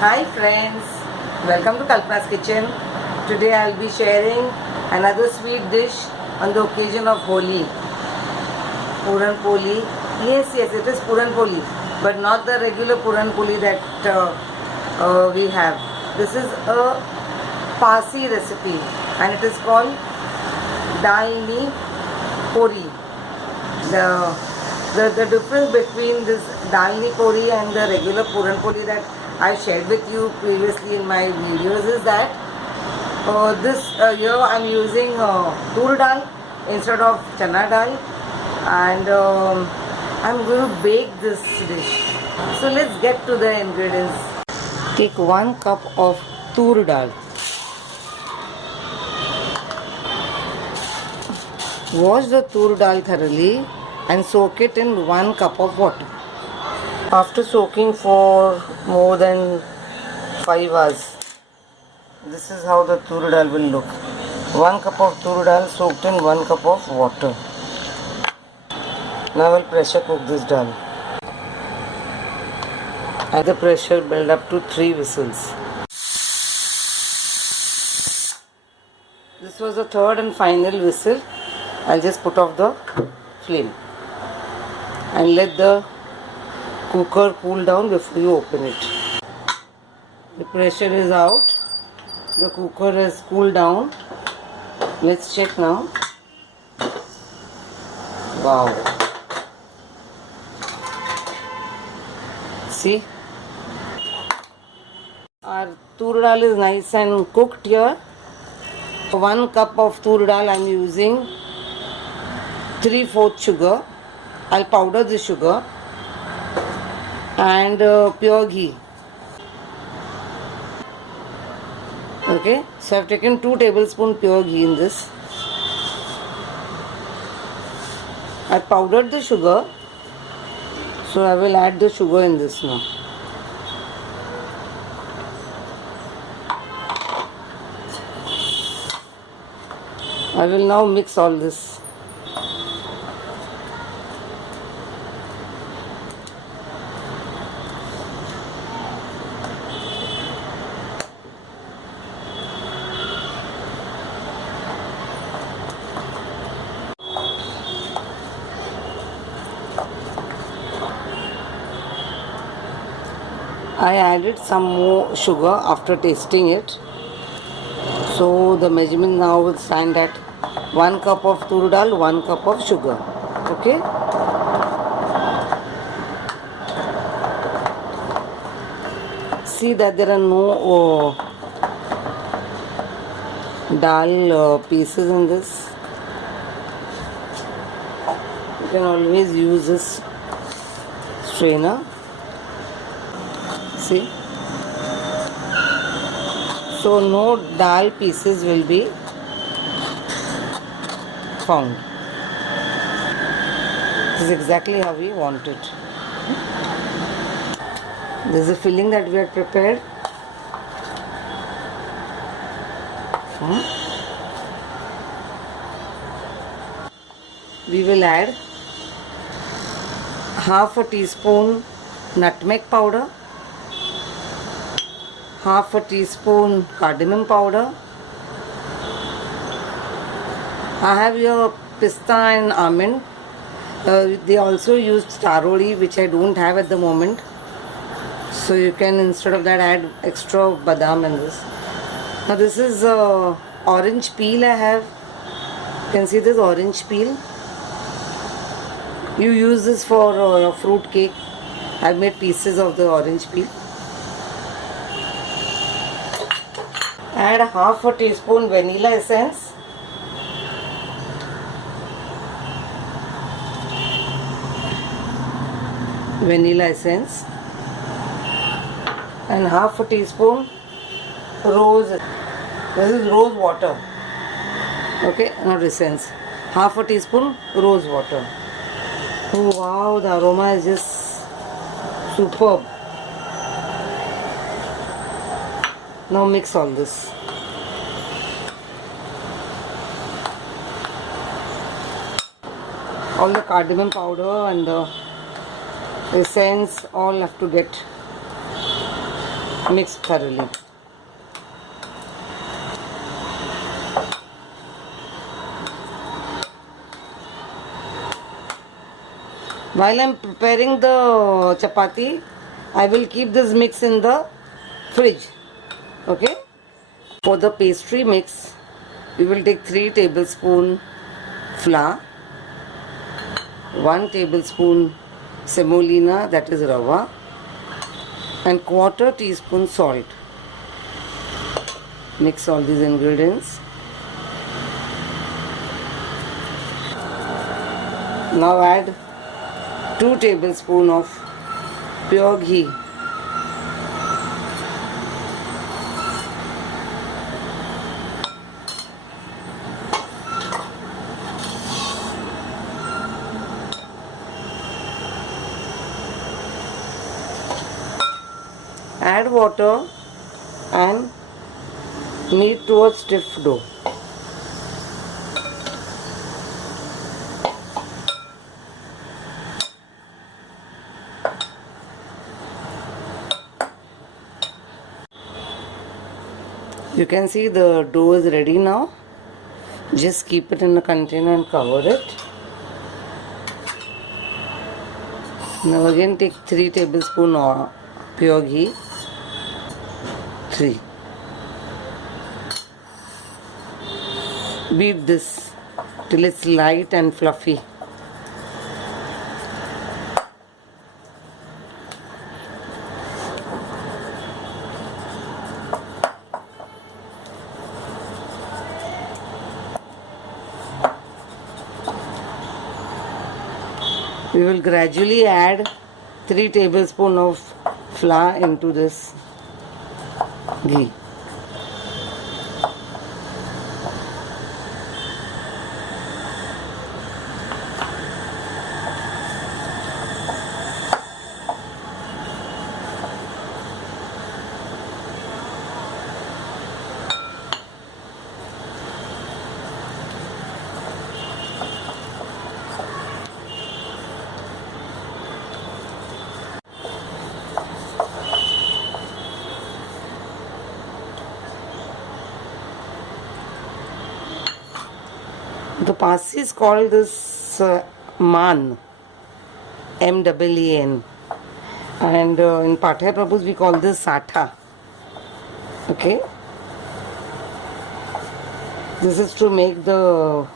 Hi friends, welcome to Kalpana's kitchen. Today I'll be sharing another sweet dish on the occasion of Holi. Puran Poli. Yes, it is Puran Poli, but not the regular Puran Poli that we have. This is a Parsi recipe and it is called Dalni Pori. The difference between this Dalni Pori and the regular Puran Poli that I shared with you previously in my videos is that here I am using tur dal instead of chana dal, and I am going to bake this dish. So let's get to the ingredients. Take 1 cup of tur dal. Wash the tur dal thoroughly and soak it in 1 cup of water. After soaking for more than 5 hours, this is how the tur dal will look. 1 cup of tur dal soaked in 1 cup of water. Now I will pressure cook this dal. At the pressure build up to 3 whistles. This was the third and final whistle. I'll just put off the flame and let the cooker cool down before you open it. The pressure is out. The cooker has cooled down. Let's check now. Wow. See? Our tur dal is nice and cooked here. 1 cup of tur dal I am using 3/4 sugar. I'll powder the sugar and pure ghee. Okay, so I've taken 2 tablespoons pure ghee in this. I powdered the sugar, so I will add the sugar in this now. I will now mix all this. I added some more sugar after tasting it. So the measurement now will stand at 1 cup of tur dal, 1 cup of sugar. Okay. See that there are no dal pieces in this. You can always use this strainer. See, so no dal pieces will be found. This is exactly how we want it. This is the filling that we had prepared. We will add half a teaspoon nutmeg powder, half a teaspoon cardamom powder. I have here pista and almond. They also use staroli, which I don't have at the moment. So you can instead of that add extra badam in this. Now this is orange peel I have. You can see this orange peel. You use this for your fruit cake. I've made pieces of the orange peel. Add half a teaspoon vanilla essence. And half a teaspoon rose. This is rose water. Okay, not essence. Half a teaspoon rose water. Oh wow, the aroma is just superb. Now mix all this. All the cardamom powder and the essence all have to get Mix thoroughly. While I am preparing the chapati, I will keep this mix in the fridge. Okay. For the pastry mix, we will take 3 tablespoon flour, 1 tablespoon semolina, that is rava, and quarter teaspoon salt. Mix all these ingredients. Now add 2 tablespoon of pure ghee. Add water and knead to a stiff dough. You can see the dough is ready now. Just keep it in a container and cover it. Now again take 3 tablespoon of pure ghee. 3. Beat this till it's light and fluffy. We will gradually add 3 tablespoons of flour into this ghee. The Parsis call this maan, M-E-E-N, and in Pathya Prabhus we call this satha. Okay, this is to make the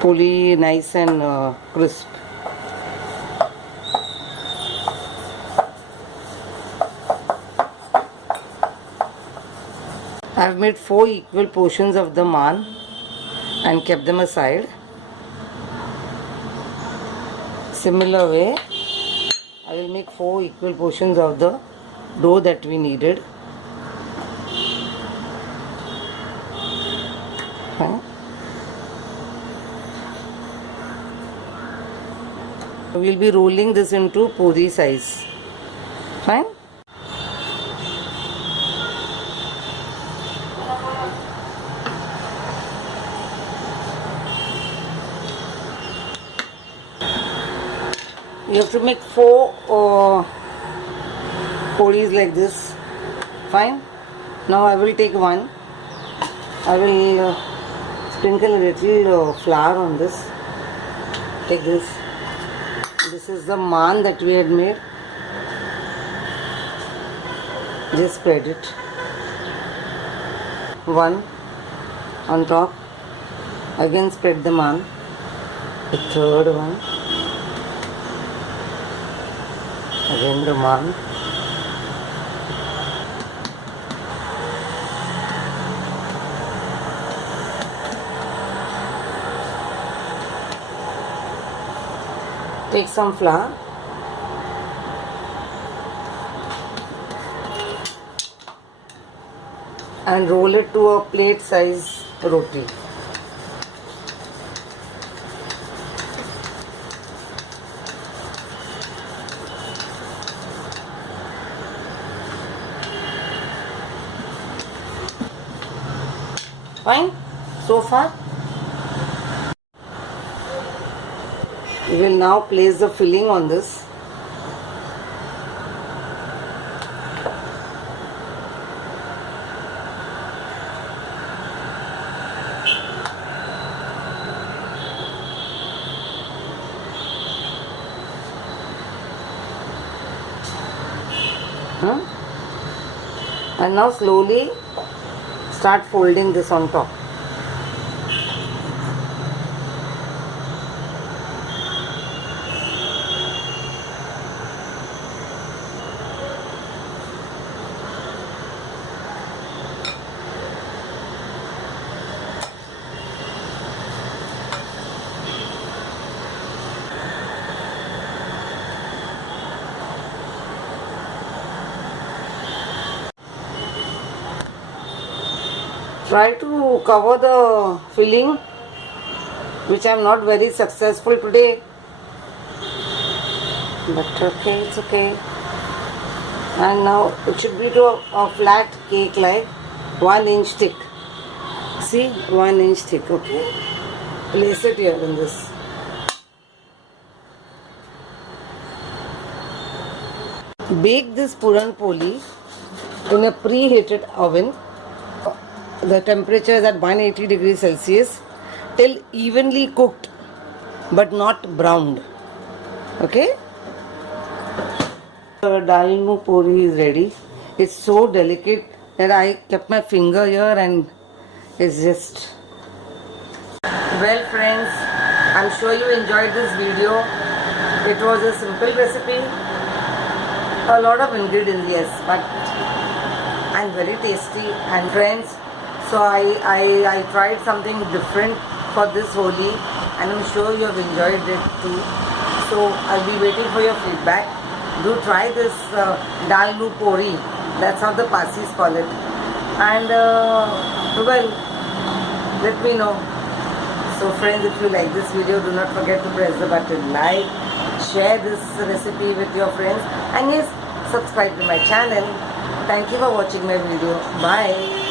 poli nice and crisp. I have made 4 equal portions of the maan and kept them aside. Similar way, I will make 4 equal portions of the dough that we needed. Fine. We will be rolling this into puri size. Fine. You have to make 4 puris like this. Fine. Now I will take one. I will sprinkle a little flour on this. Take this. This is the maan that we had made. Just spread it. One on top. Again spread the maan. The third one. Again the maan. Take some flour. And roll it to a plate size roti. Fine, so far. We will now place the filling on this. Huh? And now slowly start folding this on top. Try to cover the filling, which I am not very successful today, but okay, it's okay. And now it should be to a flat cake like 1 inch thick. See, 1 inch thick. Okay, place it here in this. Bake this puran poli in a preheated oven. The temperature is at 180 degrees Celsius till evenly cooked but not browned. Okay? The dalnu puri is ready. It's so delicate that I kept my finger here and it's just... Well friends, I'm sure you enjoyed this video. It was a simple recipe. A lot of ingredients, yes, but and very tasty. And friends, so I tried something different for this Holi and I'm sure you have enjoyed it too. So I'll be waiting for your feedback. Do try this dalnu pori. That's how the Parsis call it. And well, let me know. So friends, if you like this video, do not forget to press the button like, share this recipe with your friends, and yes, subscribe to my channel. Thank you for watching my video. Bye.